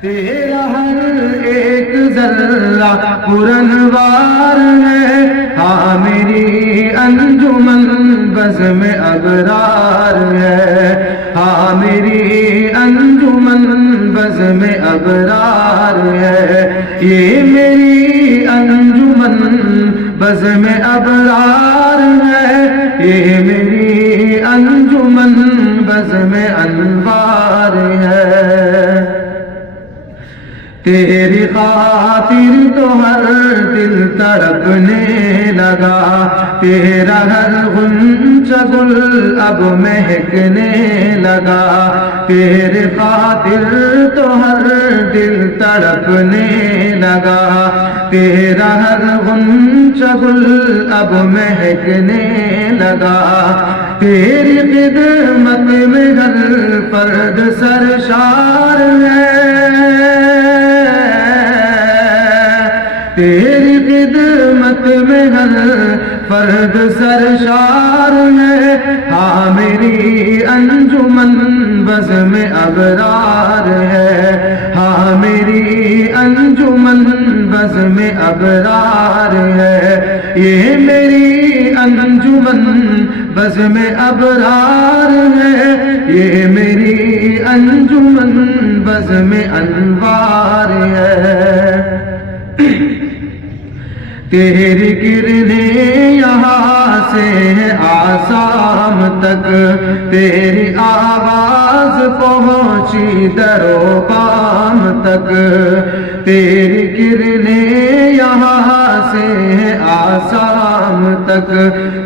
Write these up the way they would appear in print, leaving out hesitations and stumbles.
تیرا ہر ایک ذرہ پرانوار ہے، ہاں میری انجمن بزم ابرار ہے، ہاں میری انجمن بزم ابرار ہے، یہ میری انجمن بزم ابرار ہے، یہ میری انجمن بزم انوار ہے۔ تیری خاطر تو ہر دل تڑپنے لگا، تیرا ہر غنچہ گل اب مہکنے لگا، تیری خاطر تو ہر دل تڑپنے لگا، تیرا ہر غنچہ گل اب مہکنے لگا، تیری خدمت میں ہر فرد سرشار ہے، تیری خدمت میں ہر فرد سرشار ہے، ہاں میری انجمن بزم ابرار ہے، ہاں میری انجمن بزم ابرار ہے، یہ میری انجمن بزم ابرار ہے، یہ میری انجمن بزم انوار ہے۔ تیری کرنیں یہاں سے آسام تک، تیری آواز پہنچی در و بام تک، تیری کرنیں یہاں سے آسام تک،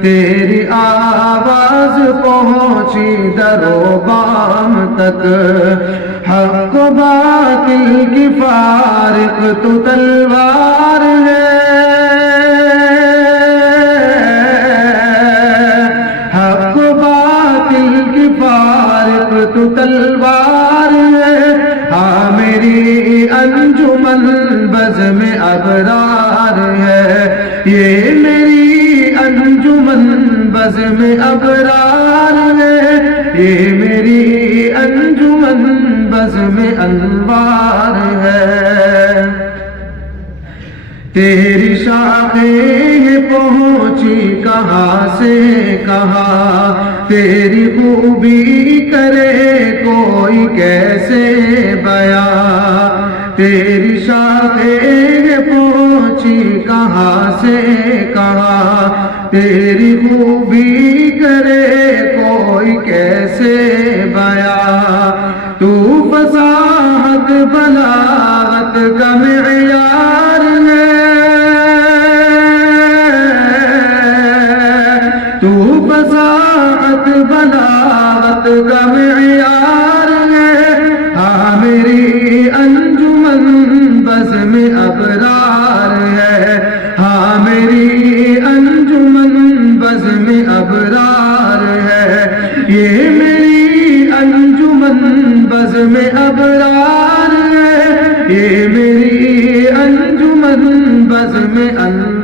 تیری آواز پہنچی در و بام تک، حق و باطل کی فارق تو تلوار ہے، حق و باطل کی فارق تو تلوار ہے، ہاں میری انجمن بزم ابرار ہے، یہ میری انجمن بزم ابرار ہے، یہ میری انجمن بزم انوار ہے۔ تیری شاخیں پہنچی کہاں سے کہاں، تیری خوبی کرے کوئی کیسے بیاں، تیری شاخیں پہنچی کہاں سے کہاں، تیری خوبی کرے کوئی کیسے بیاں، تو فصاحت بلاغت کا معیار ہے، تو فصاحت بلاغت کا معیار ہے، ہاں میری انجمن بزم ابرار ہے، ہاں میری انجمن بزم ابرار ہے، یہ میری انجمن بزم ابرار ہے، یہ میری انجمن بزم انوار